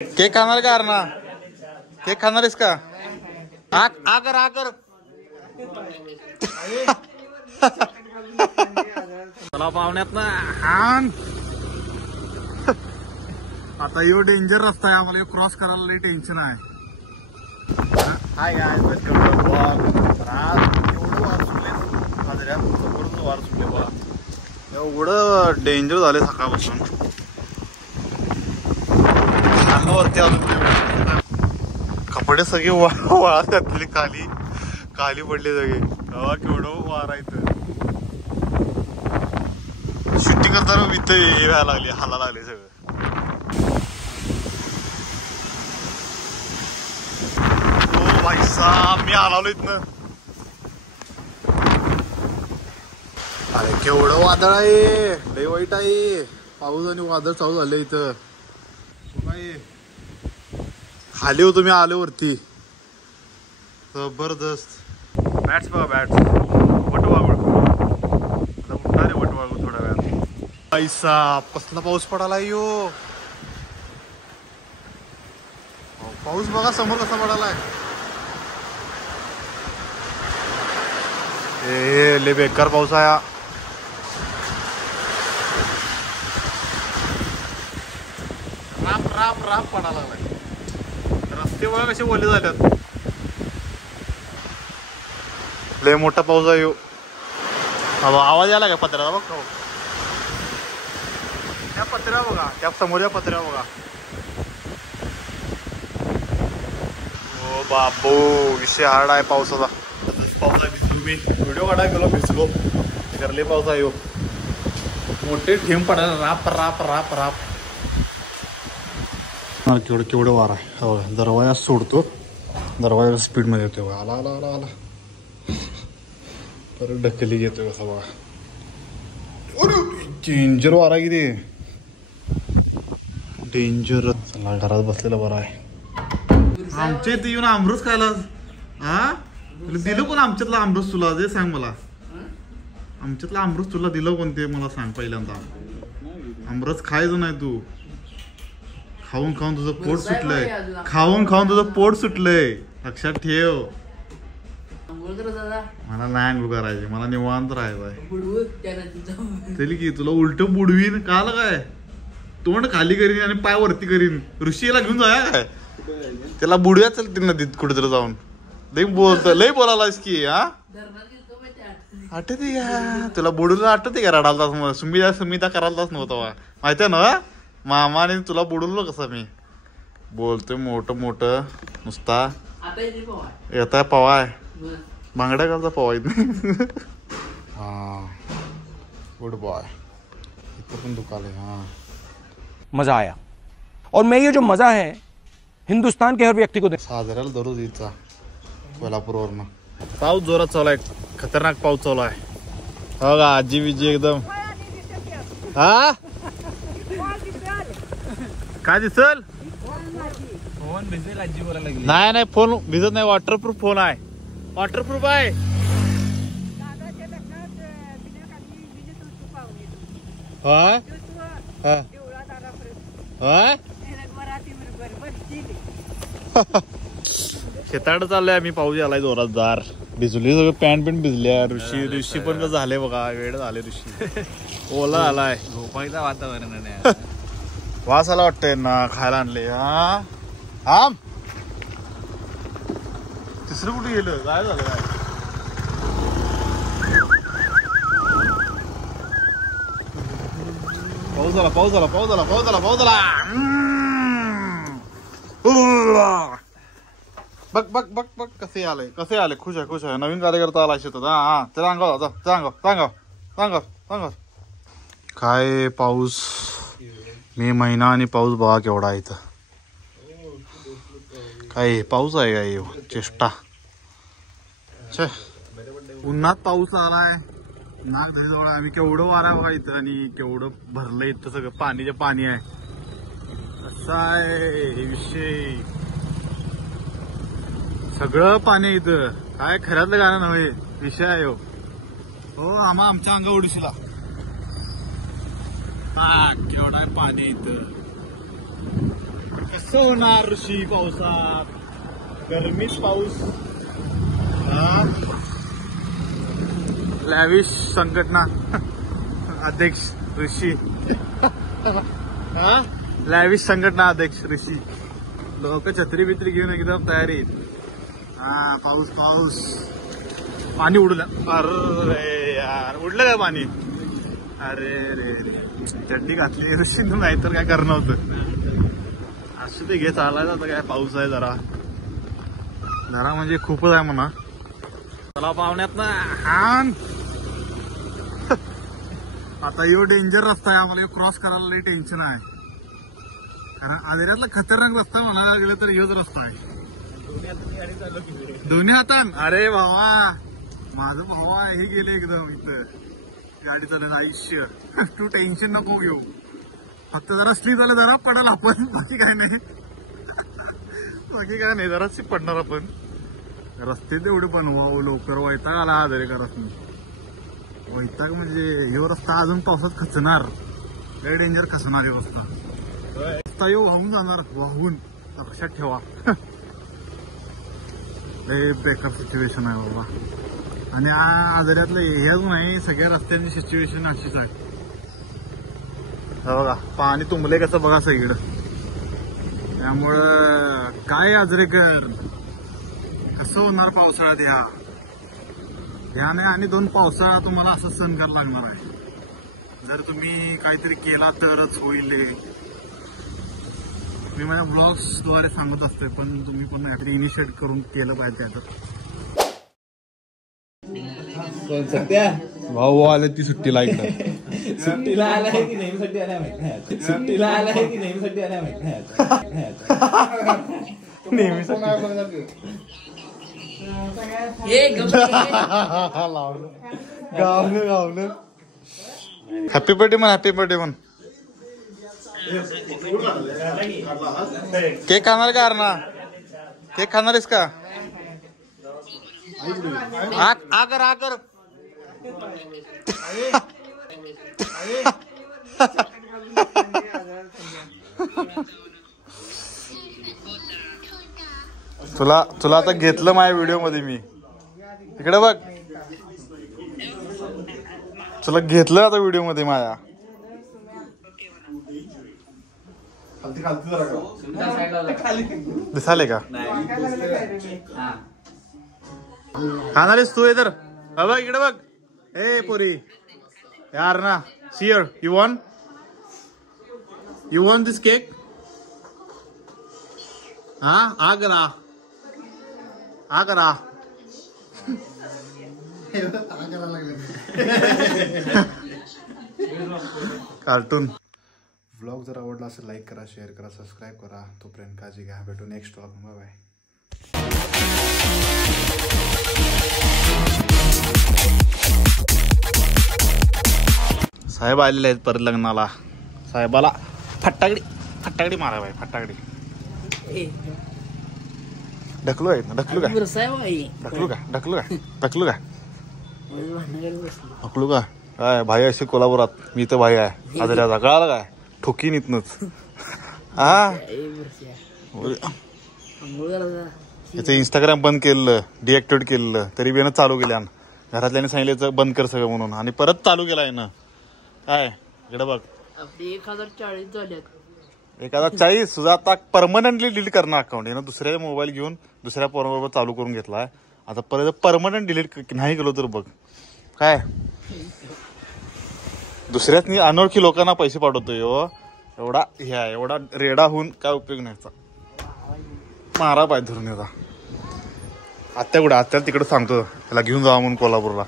Cake खाणार का अरणा? Cake खाणार आहेस का? आकर आकर चला पाहुण्यात ना हान. आता यो डेंजर रस्ता आहे, आम्हाला क्रॉस करायला लई टेन्शन आहे. Hi guys, welcome to blog. एवढं वार सुटले साजऱ्या जबरदस्त वार सुटले बघा. एवढं डेंजर झाले सकाळपासून. अंगावरती अजून कपडे सगळे वाळत घातलेले, खाली पडले सगळे. केवढं वार आहे इथं. शूटिंग करताना इथं हे व्हायला लागले, हाला लागले सगळं. ओ भाई साहब, मी आलावलो इथनं. अरे केवढं वादळ आहे, लय वाईट आहे. पाऊस आणि वादळ चालू झाले इथं. खाली होतो मी, आलो वरती. जबरदस्त. बॅट्स बघा, बॅट्स वटवागुळ. आता उठणार आहे वटवागुळ थोड्या वेळात. पैसा कसला पाऊस पडाला यो. पाऊस बघा समोर कसा पडालाय. ए लय बेकार पाऊस आहे. राप राप पडायला लागलाय. रस्ते बघा कसे ओले झाल्यात. लय मोठा पाऊस आहे यो. आवाज यायला का पत्र्याला? बघ त्या पत्र्या बघा, त्या समोरच्या पत्र्या बघा. ओ बापू, विषय हार्ड आहे पावसाचा. पाऊस आहे, भिजलो मी. व्हिडिओ काढायला गेलो, भिजलो. करले पाऊस आहे यो. मोठे थेंब पडायला राप राप राप राप. केवढं वार आहे. दरवाजा सोडतो, दरवाजा स्पीड मध्ये येतोय. आला आला आला आला परत ढकली घेतोय कसा बघा. डेंजर वारा आहे किती डेंजर. चला घरात बसलेलं बरं आहे. आमच्या इथे येऊन आमरस खायला हा दिलं कोण? आमच्यातला आमरस तुला जे सांग मला. आमच्यातला आमरस तुला दिलं कोणते मला सांग पहिल्यांदा. आमरस खायचं नाही तू. खाऊन खाऊन तुझं पोट सुटलंय. खाऊन खाऊन तुझं पोट सुटलंय, लक्षात ठेव. मला नाही अंघोळ करायचे, मला निवांत राहायचंय. तरी की तुला उलट बुडवीन काल काय, तोंड खाली करीन आणि पाय वरती करीन. ऋषीला घेऊन जाया काय, त्याला बुडव्या चल नदीत कुठेतरी जाऊन. लई बोलायलास की. हा आठवते का तुला? बुडूला आठवते का? रडालतास सुमिता करायलाच नव्हता माहितीये ना. मामाने तुला बुडवलं कसं मी बोलतोय. मोठं नुसता येताय पवाय. बांगड्या घालता पवायत नाही. हा गुड बॉय. इथं पण दुकान आहे. हा मजा आया. और मैं ये जो मजा है हिंदुस्तान के हर व्यक्ति को दे. साजऱ्याला दररोज यायचा कोल्हापूरवरनं. पाऊस जोरात चालू आहे, खतरनाक पाऊस चालू आहे. हो का आजी बिजी एकदम. हा काय दिसल? फोन भिजेल आजी बोलायला लागली. नाही फोन भिजत नाही. वॉटरप्रूफ फोन आहे. वॉटरप्रूफ आहे. शेताड चाललंय आम्ही. पाऊस आलाय जोरातदार. भिजली सगळं, पॅन्ट भिजल्या. ऋषी पण झाले बघा, वेळ झाले. ऋषी ओला आलाय. झोपायचं वातावरण आहे. वास आला वाटतंय ना, खायला आणले. हा हा तिसरं कुठे गेलं? काय झालं काय? पाऊस झाला. बघ कसे आले. खुश आहे. नवीन कार्यकर्ता आला शेतात. हा त्याला सांगा काय पाऊस. मे महिना आणि पाऊस बघा केवढा आहे इथं. काय पाऊस आहे काय चेष्टा. उन्हात पाऊस आलाय. नाग नदीजवळ आम्ही. केवढं वारा बघा इथं आणि केवढं भरलं इथं. सगळं पाणी आहे. असं आहे हे विषय. सगळं पाणी इथं. काय खऱ्यातलं गाणं नव्हे, विषय आहे हो. आमच्या अंगा उडीशीला केवढा पाणी इथं. कसं होणार ऋषी पावसात? गरमीच पाऊस. लॅविश संघटना अध्यक्ष ऋषी. लॅविश संघटना अध्यक्ष ऋषी. लोक छत्री बित्री घेऊन एकदम तयारी. पाऊस पाऊस. पाणी उडलं. अरे यार उडलं काय पाणी? अरे रे चड्डी घातली ऋषी नाही तर काय करणं होतं. असं ते घे चालायचं आता काय पाऊस आहे जरा म्हणजे खूपच आहे म्हणा. चला पाहुण्यात ना हान. आता यो डेंजर रस्ता आहे आम्हाला क्रॉस करायला लई टेन्शन आहे. कारण आदिरातला खतरनाक रस्ता म्हणायला गेलं तर योच रस्ता आहे. दोन्ही हातान. अरे भावा माझं भावा हे गेले एकदम इथं गाडी चालत आयुष्य. तू टेन्शन नको घेऊ. फक्त जरा स्लीप झालं जरा पडाल आपण. बाकी काय नाही. बाकी काय नाही. जरा स्लीप पडणार आपण. रस्ते तेवढे बनवावं लवकर. वैताग आला आदरेकरांनी. वैताग म्हणजे ह्यो रस्ता अजून पावसात खचणार. लय डेंजर खचणार हे रस्ता. रस्ता येऊ वाहून जाणार. वाहून लक्षात ठेवा. लय बेकार सिच्युएशन आहे बाबा. आणि आजाऱ्यातलं हेच नाही सगळ्या रस्त्यांची सिच्युएशन अशीच आहे. बघा पाणी तुंबले कसं बघा सगळीकडं. त्यामुळं काय आजरेकर कसं होणार पावसाळ्यात ह्याने आणि 2 पावसाळा तुम्हाला असं सहन करायला लागणार आहे. जर तुम्ही काहीतरी केला तरच होईल. मी माझ्या ब्लॉग्स द्वारे सांगत असते पण तुम्ही पण काहीतरी इनिशिएट करून केलं पाहिजे. आता भाऊ आले ती सुट्टीला इकडं. सुट्टीला आलाय की नेहमीसाठी आलाय माहित नाही. सुट्टीला आलाय की नेहमीसाठी आलाय माहित नाही. गावलं. हॅपी बर्थडे म्हण. हॅपी बर्थडे म्हण. केक खाणार का अरणा? केक खाणार आहेस का? आकर तुला आता घेतलं माझ्या व्हिडिओ मध्ये मी. इकडे बघ तुला घेतलं आता व्हिडिओ मध्ये माझ्या. दिसाले का? खाणार आहेस तू? इधर बघ इकडे बघ. ए पोरी यार ना सियर यू वॉन्ट दिस केक? आ करा कार्टून. व्लॉग जर आवडला असेल लाईक करा, शेअर करा, सबस्क्राईब करा. तोपर्यंत काळजी घ्या. भेटू नेक्स्ट व्लॉग. Bye bye. साहेब आलेले आहेत परत लग्नाला. साहेबाला फटाकडी मारा बाई. फटाकडी ढकलू का काय भाई असे कोल्हापुरात. मी तर भाई आहे आदऱ्याचा. कळाला काय? ठोकीन इथनच. याचं इंस्टाग्राम बंद केलं, डिएक्टिवेट केलं, तरी बी चालू केल्या. घरातल्याने सांगितलं बंद कर सगळं म्हणून आणि परत चालू केला आहे ना. काय इकडे बघ 1040 झाल्यात. 1040 तुझा आता परमनंटली डिलीट करणार अकाउंट. यानं दुसऱ्या मोबाईल घेऊन दुसऱ्या फोनबरोबर चालू करून घेतलाय. आता परत परमनंट डिलीट नाही केलो तर बघ काय. दुसऱ्याच अनोळखी लोकांना पैसे पाठवतोय. एवढा एवढा रेडा होऊन काय उपयोग नाही. मारा पाय धरून येता. आत्या कुठे? आत्याला तिकडे सांगतो त्याला घेऊन जावा म्हणून कोल्हापूरला.